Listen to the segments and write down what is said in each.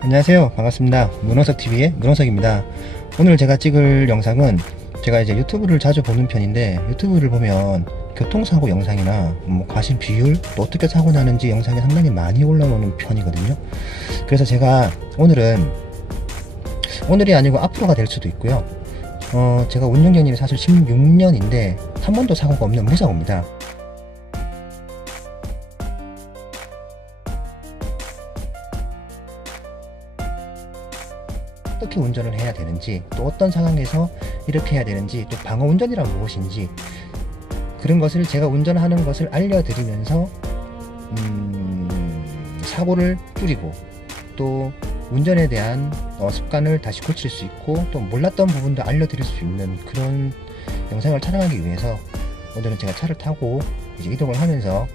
안녕하세요. 반갑습니다. 문원석TV의 문원석입니다. 오늘 제가 찍을 영상은 제가 이제 유튜브를 자주 보는 편인데, 유튜브를 보면 교통사고 영상이나 과실 비율, 또 어떻게 사고 나는지 영상이 상당히 많이 올라오는 편이거든요. 그래서 제가 오늘이 아니고 앞으로가 될 수도 있고요. 제가 운전 경력이 사실 16년인데 한 번도 사고가 없는 무사고입니다. 어떻게 운전을 해야 되는지, 또 어떤 상황에서 이렇게 해야 되는지, 또 방어 운전이란 무엇인지, 그런 것을 제가 운전하는 것을 알려드리면서 사고를 줄이고, 또 운전에 대한 습관을 다시 고칠 수 있고, 또 몰랐던 부분도 알려드릴 수 있는 그런 영상을 촬영하기 위해서 오늘은 제가 차를 타고 이제 이동을 하면서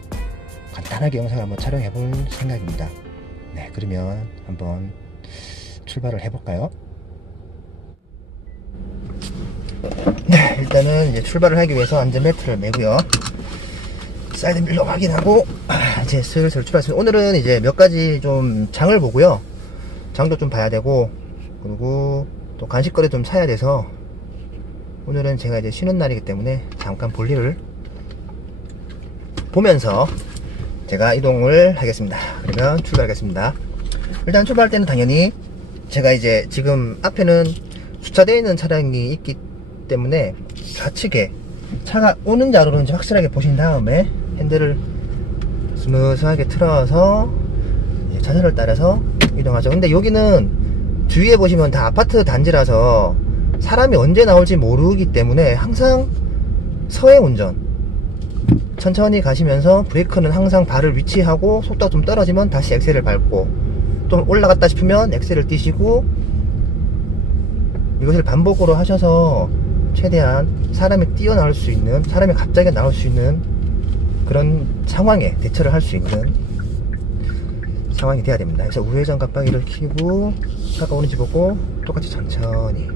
간단하게 영상을 한번 촬영해 볼 생각입니다. 네, 그러면 한번 출발을 해볼까요? 네, 일단은 이제 출발을 하기 위해서 안전벨트를 매고요, 사이드밀러 확인하고 이제 슬슬 출발했습니다. 오늘은 이제 몇 가지 좀 장을 보고요, 장도 좀 봐야 되고, 그리고 또 간식거리 좀 사야 돼서 오늘은 제가 이제 쉬는 날이기 때문에 잠깐 볼일을 보면서 제가 이동을 하겠습니다. 그러면 출발하겠습니다. 일단 출발할 때는 당연히 제가 이제 지금 앞에는 주차되어 있는 차량이 있기 때문에 좌측에 차가 오는지 안 오는지 확실하게 보신 다음에 핸들을 스무스하게 틀어서 차선을 따라서 이동하죠. 근데 여기는 주위에 보시면 다 아파트 단지라서 사람이 언제 나올지 모르기 때문에 항상 서행 운전, 천천히 가시면서 브레이크는 항상 발을 위치하고, 속도가 좀 떨어지면 다시 엑셀을 밟고, 좀 올라갔다 싶으면 엑셀을 띄시고, 이것을 반복으로 하셔서 최대한 사람이 뛰어나올 수 있는, 사람이 갑자기 나올 수 있는 그런 상황에 대처를 할 수 있는 상황이 돼야 됩니다. 그래서 우회전 깜빡이를 켜고 차가 오는지 보고 똑같이 천천히,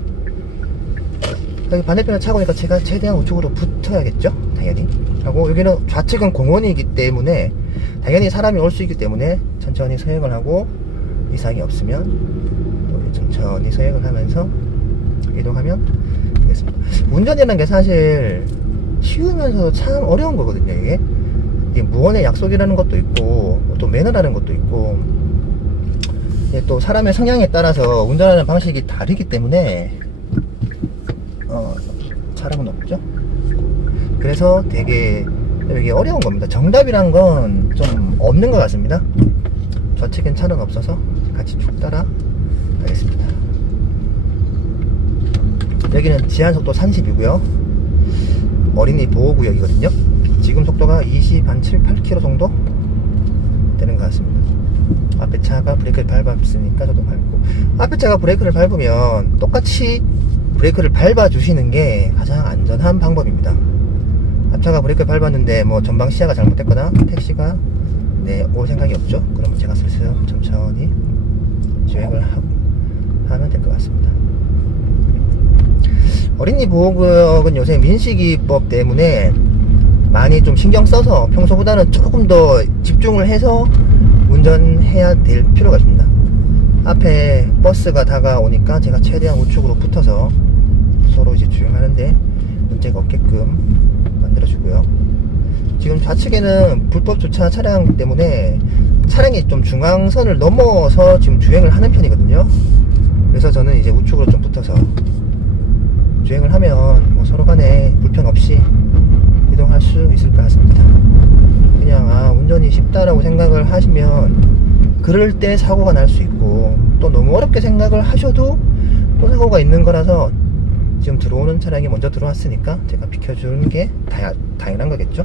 여기 반대편에 차가 오니까 제가 최대한 우측으로 붙어야겠죠, 당연히 하고, 여기는 좌측은 공원이기 때문에 당연히 사람이 올 수 있기 때문에 천천히 서행을 하고, 이상이 없으면 천천히 서행을 하면서 이동하면 되겠습니다. 운전이라는 게 사실 쉬우면서도 참 어려운 거거든요. 이게 무언의 약속이라는 것도 있고, 또 매너라는 것도 있고, 또 사람의 성향에 따라서 운전하는 방식이 다르기 때문에 사람은 없죠. 그래서 되게 이게 어려운 겁니다. 정답이란 건 좀 없는 것 같습니다. 좌측엔 차는 없어서 같이 쭉 따라 가겠습니다. 여기는 제한속도 30이고요 어린이 보호구역이거든요. 지금 속도가 20, 한 7, 8km 정도 되는 것 같습니다. 앞에 차가 브레이크를 밟았으니까 저도 밟고, 앞에 차가 브레이크를 밟으면 똑같이 브레이크를 밟아 주시는 게 가장 안전한 방법입니다. 앞차가 브레이크를 밟았는데 뭐 전방 시야가 잘못됐거나 택시가 올 생각이 없죠. 그러면 제가 슬슬 천천히 주행을 하면 될 것 같습니다. 어린이 보호구역은 요새 민식이법 때문에 많이 좀 신경 써서 평소보다는 조금 더 집중을 해서 운전해야 될 필요가 있습니다. 앞에 버스가 다가오니까 제가 최대한 우측으로 붙어서 서로 이제 주행하는데 문제가 없게끔 만들어주고요. 지금 좌측에는 불법 주차 차량 때문에 차량이 좀 중앙선을 넘어서 지금 주행을 하는 편이거든요. 그래서 저는 이제 우측으로 좀 붙어서 주행을 하면 뭐 서로 간에 불편 없이 이동할 수 있을 것 같습니다. 그냥 운전이 쉽다라고 생각을 하시면 그럴 때 사고가 날 수 있고, 또 너무 어렵게 생각을 하셔도 또 사고가 있는 거라서, 지금 들어오는 차량이 먼저 들어왔으니까 제가 비켜주는 게 당연한 거겠죠.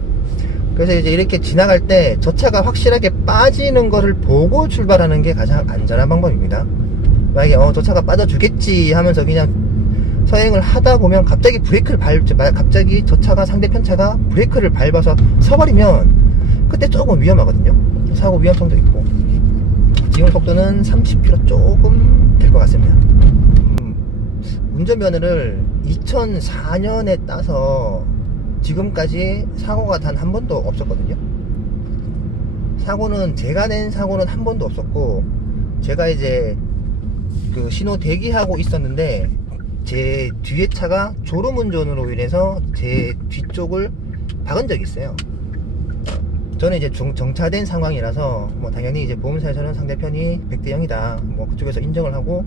그래서 이제 이렇게 지나갈 때 저 차가 확실하게 빠지는 거를 보고 출발하는 게 가장 안전한 방법입니다. 만약에 저 차가 빠져주겠지 하면서 그냥 서행을 하다 보면 갑자기 브레이크를 갑자기 저 차가, 상대편 차가 브레이크를 밟아서 서버리면 그때 조금 위험하거든요. 사고 위험성도 있고. 지금 속도는 30km 조금 될 것 같습니다. 운전면허를 2004년에 따서 지금까지 사고가 단 한 번도 없었거든요. 사고는, 제가 낸 사고는 한 번도 없었고, 제가 이제 그 신호 대기하고 있었는데 제 뒤에 차가 졸음운전으로 인해서 제 뒤쪽을 박은 적이 있어요. 저는 이제 정차된 상황이라서 뭐 당연히 이제 보험사에서는 상대편이 100대 0이다 뭐 그쪽에서 인정을 하고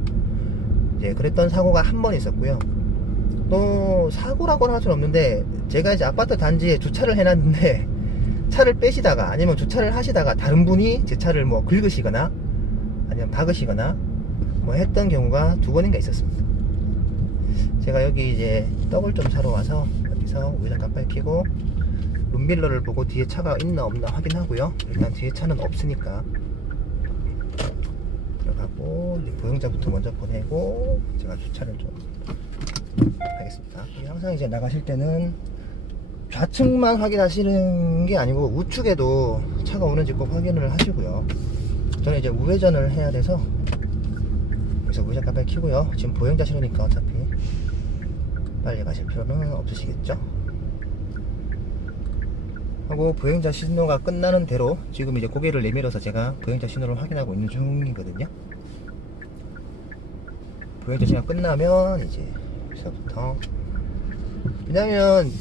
이제 그랬던 사고가 한 번 있었고요. 또 사고라고는 할 수는 없는데 제가 이제 아파트 단지에 주차를 해놨는데 차를 빼시다가 아니면 주차를 하시다가 다른 분이 제 차를 뭐 긁으시거나 아니면 박으시거나 뭐 했던 경우가 2번인가 있었습니다. 제가 여기 이제 떡을 좀 사러 와서 여기서 우회전 깜빡이 켜고 룸밀러를 보고 뒤에 차가 있나 없나 확인하고요. 일단 뒤에 차는 없으니까 들어가고 이제 보행자부터 먼저 보내고 제가 주차를 좀 하겠습니다. 항상 이제 나가실 때는 좌측만 확인하시는 게 아니고 우측에도 차가 오는지 꼭 확인을 하시고요. 저는 이제 우회전을 해야 돼서 여기서 우회전 깜빡이 켜고요. 지금 보행자 신호니까 어차피 빨리 가실 필요는 없으시겠죠. 하고 보행자 신호가 끝나는 대로 지금 이제 고개를 내밀어서 제가 보행자 신호를 확인하고 있는 중이거든요. 보행자 신호가 끝나면 이제 여기서부터, 왜냐면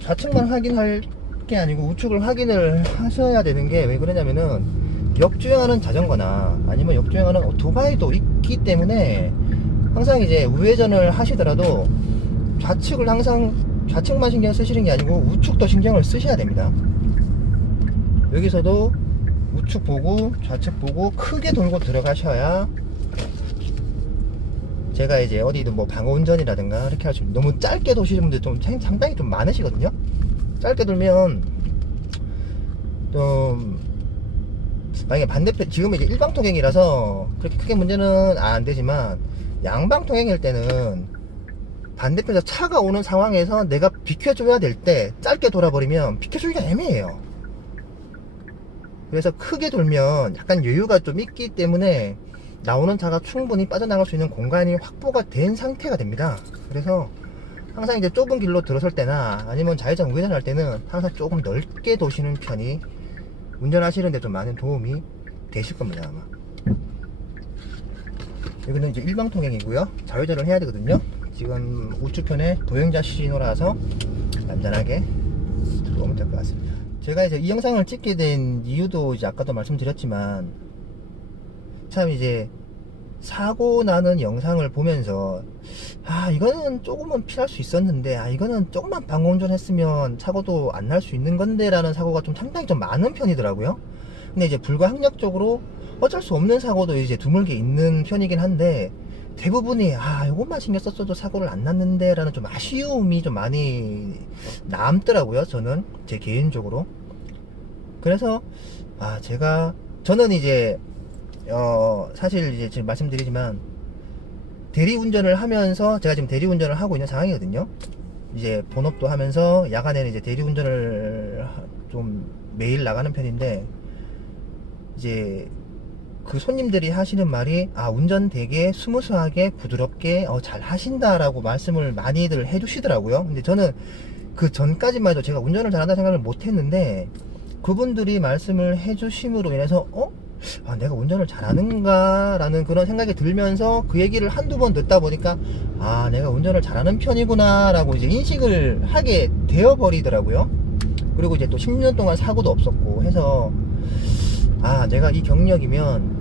좌측만 확인할 게 아니고 우측을 확인을 하셔야 되는 게 왜 그러냐면은 역주행하는 자전거나 아니면 역주행하는 오토바이도 있기 때문에 항상 이제 우회전을 하시더라도 좌측을 항상 좌측만 신경 쓰시는 게 아니고 우측도 신경을 쓰셔야 됩니다. 여기서도 우측 보고 좌측 보고 크게 돌고 들어가셔야, 제가 이제 어디든 뭐 방어운전이라든가 이렇게 하시면 너무 짧게 도시는 분들 좀 상당히 좀 많으시거든요. 짧게 돌면 좀 만약에 반대편, 지금 이제 일방통행이라서 그렇게 크게 문제는 안 되지만 양방통행일 때는 반대편에서 차가 오는 상황에서 내가 비켜줘야 될 때 짧게 돌아버리면 비켜주기가 애매해요. 그래서 크게 돌면 약간 여유가 좀 있기 때문에 나오는 차가 충분히 빠져나갈 수 있는 공간이 확보가 된 상태가 됩니다. 그래서 항상 이제 좁은 길로 들어설 때나 아니면 좌회전 우회전할 때는 항상 조금 넓게 도시는 편이 운전하시는데 좀 많은 도움이 되실 겁니다. 아마 여기는 이제 일방통행이고요. 좌회전을 해야 되거든요. 지금 우측편에 보행자 신호라서 안전하게 들어오면 될 것 같습니다. 제가 이제 이 영상을 찍게 된 이유도 이제 아까도 말씀드렸지만, 참 이제 사고 나는 영상을 보면서 이거는 조금은 피할 수 있었는데 이거는 조금만 방어운전 했으면 사고도 안 날 수 있는 건데 라는 사고가 좀 상당히 좀 많은 편이더라고요. 근데 이제 불가항력적으로 어쩔 수 없는 사고도 이제 드물게 있는 편이긴 한데, 대부분이 요것만 신경 썼어도 사고를 안 났는데 라는 좀 아쉬움이 좀 많이 남더라고요. 저는 제 개인적으로. 그래서 저는 이제 사실 이제 지금 말씀드리지만 대리운전을 하면서, 제가 지금 대리운전을 하고 있는 상황이거든요. 이제 본업도 하면서 야간에는 이제 대리운전을 좀 매일 나가는 편인데, 이제 그 손님들이 하시는 말이 운전 되게 스무스하게 부드럽게 잘 하신다라고 말씀을 많이들 해주시더라고요. 근데 저는 그 전까지만 해도 제가 운전을 잘한다 생각을 못 했는데, 그분들이 말씀을 해주심으로 인해서 내가 운전을 잘하는가 라는 그런 생각이 들면서 그 얘기를 한두 번 듣다 보니까 내가 운전을 잘하는 편이구나 라고 이제 인식을 하게 되어 버리더라고요. 그리고 이제 또 10년 동안 사고도 없었고 해서 내가 이 경력이면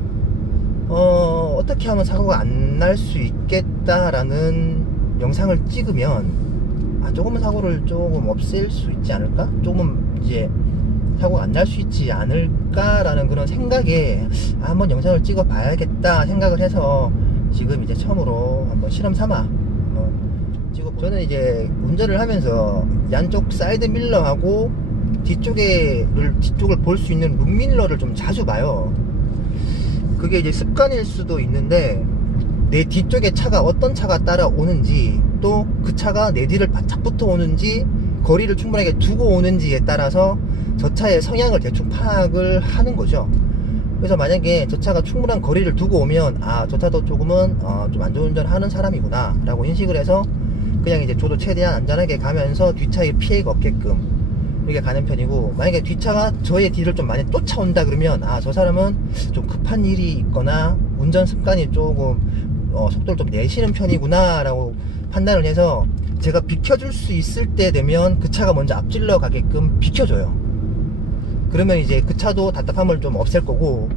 어떻게 하면 사고가 안 날 수 있겠다라는 영상을 찍으면 조금은 사고를 조금 없앨 수 있지 않을까? 조금 이제 사고가 안 날 수 있지 않을까라는 그런 생각에 한번 영상을 찍어 봐야겠다 생각을 해서 지금 이제 처음으로 한번 실험 삼아 찍어보고, 저는 이제 운전을 하면서 양쪽 사이드 밀러하고 뒤쪽을 볼 수 있는 룸밀러를 좀 자주 봐요. 그게 이제 습관일 수도 있는데, 내 뒤쪽에 차가 어떤 차가 따라오는지, 또 그 차가 내 뒤를 바짝 붙어 오는지, 거리를 충분하게 두고 오는지에 따라서 저 차의 성향을 대충 파악을 하는 거죠. 그래서 만약에 저 차가 충분한 거리를 두고 오면 저 차도 조금은 좀 안전운전 하는 사람이구나 라고 인식을 해서 그냥 이제 저도 최대한 안전하게 가면서 뒷차에 피해가 없게끔 이렇게 가는 편이고, 만약에 뒷차가 저의 뒤를 좀 많이 쫓아온다 그러면 저 사람은 좀 급한 일이 있거나 운전 습관이 조금 속도를 좀 내시는 편이구나 라고 판단을 해서 제가 비켜줄 수 있을 때 되면 그 차가 먼저 앞질러 가게끔 비켜줘요. 그러면 이제 그 차도 답답함을 좀 없앨 거고,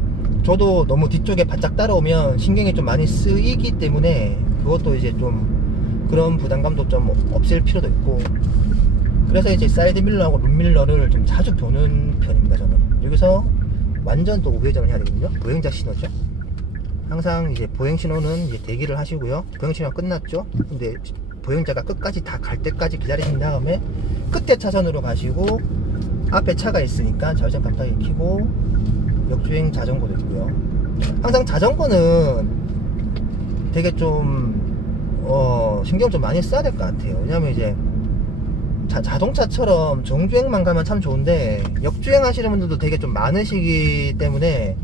저도 너무 뒤쪽에 바짝 따라오면 신경이 좀 많이 쓰이기 때문에 그것도 이제 좀 그런 부담감도 좀 없앨 필요도 있고, 그래서 이제 사이드밀러하고 룸밀러를 좀 자주 도는 편입니다. 저는 여기서 완전 또 우회전을 해야 되거든요. 보행자 신호죠. 항상 이제 보행 신호는 이제 대기를 하시고요. 보행 신호가 끝났죠. 근데 보행자가 끝까지 다 갈 때까지 기다리신 다음에 끝에 차선으로 가시고, 앞에 차가 있으니까 좌회전 깜빡이 켜고 역주행 자전거도 있고요. 항상 자전거는 되게 좀 신경 좀 많이 써야 될 것 같아요. 왜냐면 이제 자동차처럼 정주행만 가면 참 좋은데 역주행 하시는 분들도 되게 좀 많으시기 때문에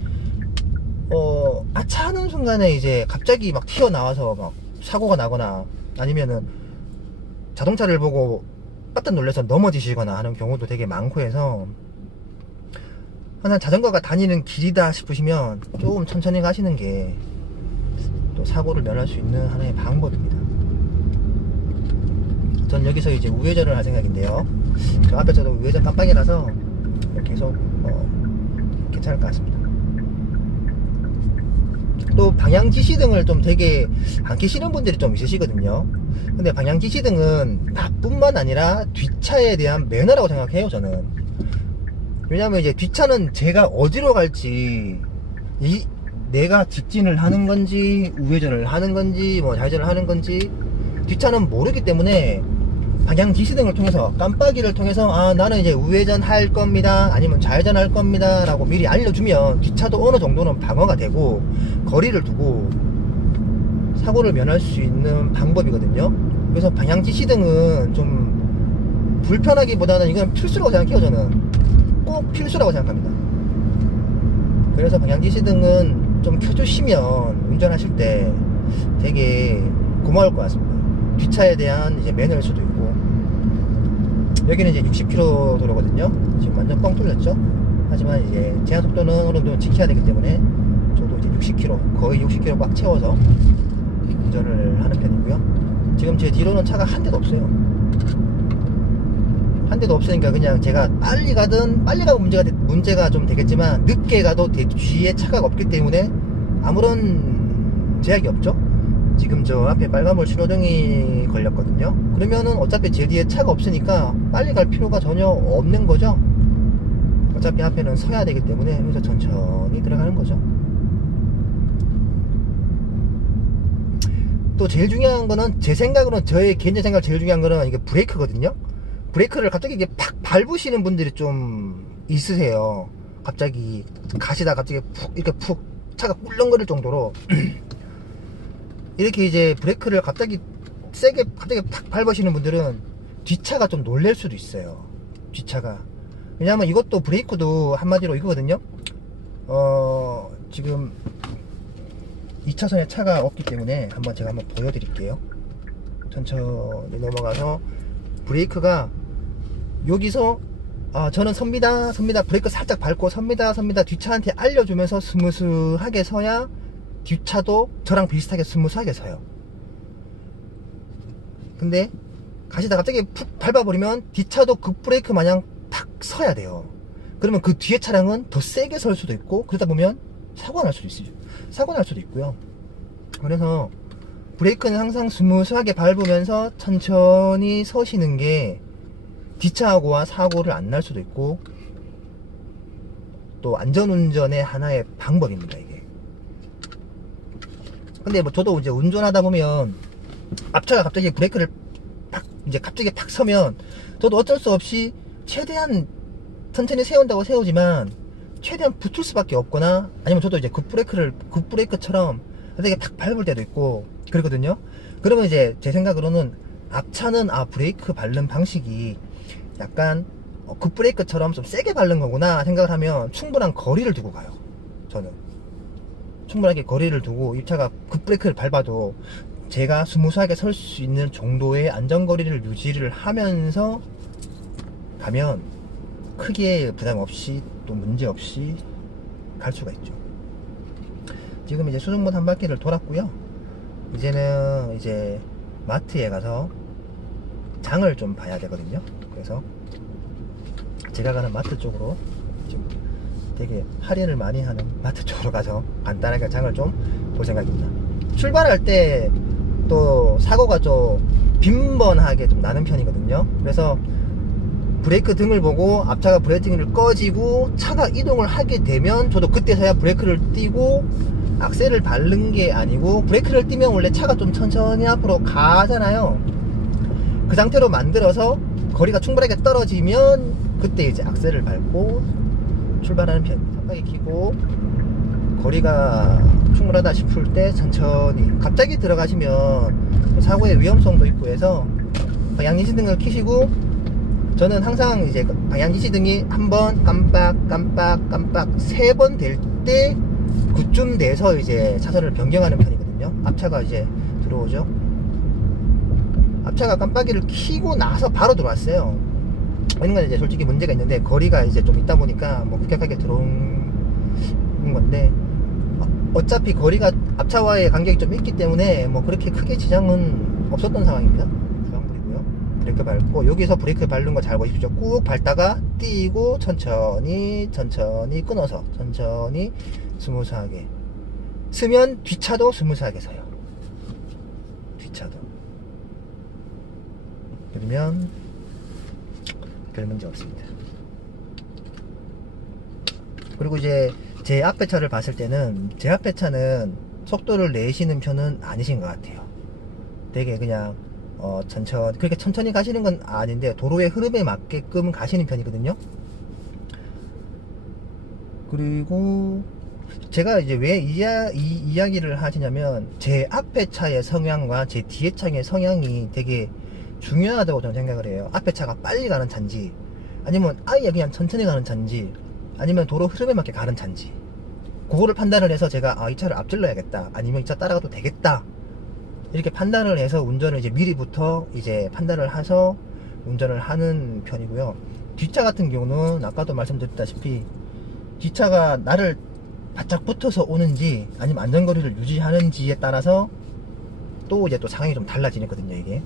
아차 하는 순간에 이제 갑자기 막 튀어나와서 막 사고가 나거나, 아니면은 자동차를 보고 깜짝 놀라서 넘어지시거나 하는 경우도 되게 많고 해서, 항상 자전거가 다니는 길이다 싶으시면 조금 천천히 가시는 게 또 사고를 면할 수 있는 하나의 방법입니다. 전 여기서 이제 우회전을 할 생각인데요. 저 앞에 저도 우회전 깜빡이라서 계속 괜찮을 것 같습니다. 또 방향 지시등을 좀 되게 안 켜시는 분들이 좀 있으시거든요. 근데 방향 지시등은 나뿐만 아니라 뒷차에 대한 매너라고 생각해요, 저는. 왜냐면 이제 뒷차는 제가 어디로 갈지, 내가 직진을 하는 건지 우회전을 하는 건지 뭐 좌회전을 하는 건지 뒷차는 모르기 때문에 방향 지시등을 통해서, 깜빡이를 통해서 나는 이제 우회전 할 겁니다, 아니면 좌회전 할 겁니다 라고 미리 알려주면 뒷차도 어느 정도는 방어가 되고 거리를 두고 사고를 면할 수 있는 방법이거든요. 그래서 방향 지시등은 좀 불편하기보다는 이건 필수라고 생각해요. 저는 꼭 필수라고 생각합니다. 그래서 방향 지시등은 좀 켜주시면 운전하실 때 되게 고마울 것 같습니다. 뒷차에 대한 이제 매너일 수도 있고. 여기는 이제 60km 도로거든요. 지금 완전 뻥 뚫렸죠. 하지만 이제 제한 속도는 어느 정도 지켜야 되기 때문에 저도 이제 60km, 거의 60km 꽉 채워서 운전을 하는 편이고요. 지금 제 뒤로는 차가 한 대도 없어요. 한 대도 없으니까 그냥 제가 빨리 가든, 빨리 가면 문제가 좀 되겠지만 늦게 가도 뒤에 차가 없기 때문에 아무런 제약이 없죠. 지금 저 앞에 빨간불 신호등이 걸렸거든요. 그러면은 어차피 제 뒤에 차가 없으니까 빨리 갈 필요가 전혀 없는 거죠. 어차피 앞에는 서야 되기 때문에 여기서 천천히 들어가는 거죠. 또 제일 중요한 거는, 제 생각으로는, 저의 개인적 생각 제일 중요한 거는 이게 브레이크거든요. 브레이크를 갑자기 이게 팍 밟으시는 분들이 좀 있으세요. 갑자기 가시다 갑자기 푹 이렇게 푹 차가 꿀렁거릴 정도로 이렇게 이제 브레이크를 갑자기 세게 갑자기 팍 밟으시는 분들은 뒷차가 좀 놀랄 수도 있어요. 뒷차가. 왜냐면 이것도 브레이크도 한마디로 이거거든요. 지금 2차선에 차가 없기 때문에 제가 한번 보여드릴게요. 천천히 넘어가서 브레이크가 여기서 저는 섭니다 브레이크 살짝 밟고 섭니다 뒷차한테 알려주면서 스무스하게 서야 뒷차도 저랑 비슷하게 스무스하게 서요. 근데 가시다 갑자기 푹 밟아버리면 뒷차도 급브레이크 마냥 탁 서야 돼요. 그러면 그 뒤에 차량은 더 세게 설 수도 있고, 그러다 보면 사고가 날 수도 있어요. 사고가 날 수도 있고요. 그래서 브레이크는 항상 스무스하게 밟으면서 천천히 서시는 게 뒷차하고와 사고를 안 날 수도 있고, 또 안전운전의 하나의 방법입니다, 이게. 근데 뭐 저도 이제 운전하다 보면 앞차가 갑자기 브레이크를 갑자기 팍 서면 저도 어쩔 수 없이 최대한 천천히 세운다고 세우지만 최대한 붙을 수밖에 없거나, 아니면 저도 이제 급브레이크처럼 되게 팍 밟을 때도 있고 그러거든요. 그러면 이제 제 생각으로는 앞차는 브레이크 밟는 방식이 약간 급브레이크처럼 좀 세게 밟는 거구나 생각을 하면 충분한 거리를 두고 가요. 저는 충분하게 거리를 두고 이 차가 급브레이크를 밟아도 제가 스무스하게 설 수 있는 정도의 안전거리를 유지를 하면서 가면 크게 부담 없이 또 문제 없이 갈 수가 있죠. 지금 이제 수정문 한 바퀴를 돌았고요. 이제는 이제 마트에 가서 장을 좀 봐야 되거든요. 그래서 제가 가는 마트 쪽으로 지금 되게 할인을 많이 하는 마트 쪽으로 가서 간단하게 장을 좀 볼 생각입니다. 출발할 때 또 사고가 좀 빈번하게 좀 나는 편이거든요. 그래서 브레이크 등을 보고 앞차가 브레이크 등을 꺼지고 차가 이동을 하게 되면 저도 그때서야 브레이크를 띄고 악셀을 밟는 게 아니고, 브레이크를 띄면 원래 차가 좀 천천히 앞으로 가잖아요. 그 상태로 만들어서 거리가 충분하게 떨어지면 그때 이제 악셀을 밟고 출발하는 편입니다. 깜빡이 켜고 거리가 충분하다 싶을 때 천천히, 갑자기 들어가시면 사고의 위험성도 있고 해서 방향지시등을 켜시고, 저는 항상 이제 방향지시등이 한번 깜빡 세 번 될 때 그쯤 돼서 이제 차선을 변경하는 편이거든요. 앞차가 이제 들어오죠. 앞차가 깜빡이를 켜고 나서 바로 들어왔어요. 이런 건 이제 솔직히 문제가 있는데, 거리가 이제 좀 있다 보니까 뭐 급격하게 들어온 건데, 어차피 거리가 앞차와의 간격이 좀 있기 때문에 뭐 그렇게 크게 지장은 없었던 상황입니다. 상황이고요. 브레이크 밟고, 여기서 브레이크 밟는 거 잘 보십시오. 꾹 밟다가 띄고 천천히 끊어서 천천히 스무스하게 쓰면 뒷차도 스무스하게 서요. 뒷차도. 그러면 별 문제 없습니다. 그리고 이제 제 앞에 차를 봤을 때는, 제 앞에 차는 속도를 내시는 편은 아니신 것 같아요. 되게 그냥 천천히, 그렇게 천천히 가시는 건 아닌데 도로의 흐름에 맞게끔 가시는 편이거든요. 그리고 제가 이제 왜 이 이야기를 하시냐면, 제 앞에 차의 성향과 제 뒤에 차의 성향이 되게 중요하다고 저는 생각을 해요. 앞에 차가 빨리 가는 차인지, 아니면 아예 그냥 천천히 가는 차인지, 아니면 도로 흐름에 맞게 가는 차인지, 그거를 판단을 해서 제가 이 차를 앞질러야겠다, 아니면 이 차 따라가도 되겠다, 이렇게 판단을 해서 운전을 이제 미리부터 이제 판단을 해서 운전을 하는 편이고요. 뒷차 같은 경우는 아까도 말씀드렸다시피 뒷차가 나를 바짝 붙어서 오는지 아니면 안전거리를 유지하는지에 따라서 또 이제 또 상황이 좀 달라지거든요, 이게.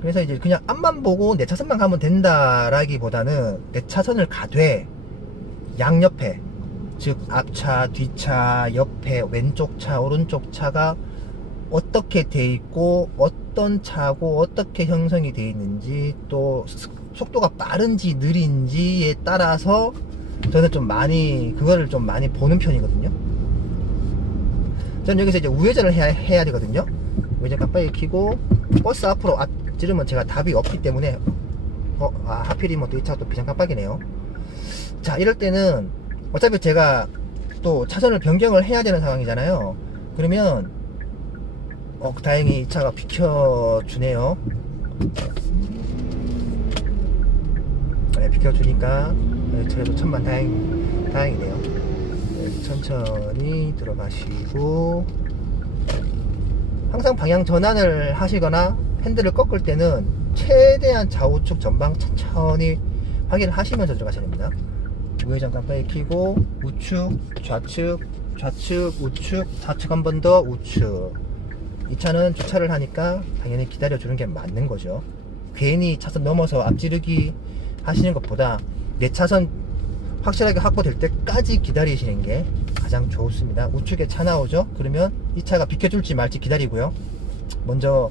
그래서 이제 그냥 앞만 보고 내 차선만 가면 된다라기보다는 내 차선을 가되 양옆에, 즉 앞차, 뒤차, 옆에 왼쪽 차, 오른쪽 차가 어떻게 돼 있고 어떤 차고 어떻게 형성이 돼 있는지, 또 속도가 빠른지 느린지에 따라서 저는 좀 많이 그거를 좀 많이 보는 편이거든요. 저는 여기서 이제 우회전을 해야 되거든요. 우회전 깜빡이 켜고 버스 앞으로 찌르면 제가 답이 없기 때문에 하필이면 또 이 차가 또 비상 깜빡이네요. 자, 이럴 때는 어차피 제가 또 차선을 변경을 해야 되는 상황이잖아요. 그러면 다행히 이 차가 비켜주네요. 네, 비켜주니까 그래도 천만 다행이네요. 네, 천천히 들어가시고, 항상 방향 전환을 하시거나 핸들을 꺾을 때는 최대한 좌우측 전방 천천히 확인을 하시면서 들어가셔야 됩니다. 우회전 깜빡이 켜고 우측, 좌측, 우측, 좌측 한 번 더 우측. 이 차는 주차를 하니까 당연히 기다려주는 게 맞는 거죠. 괜히 차선 넘어서 앞지르기 하시는 것보다 내 차선 확실하게 확보될 때까지 기다리시는 게 가장 좋습니다. 우측에 차 나오죠? 그러면 이 차가 비켜줄지 말지 기다리고요. 먼저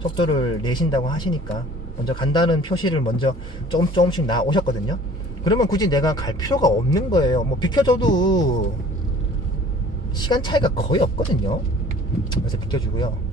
속도를 내신다고 하시니까 먼저 간다는 표시를 먼저 조금씩 나오셨거든요. 그러면 굳이 내가 갈 필요가 없는 거예요. 뭐 비켜줘도 시간 차이가 거의 없거든요. 그래서 비켜주고요.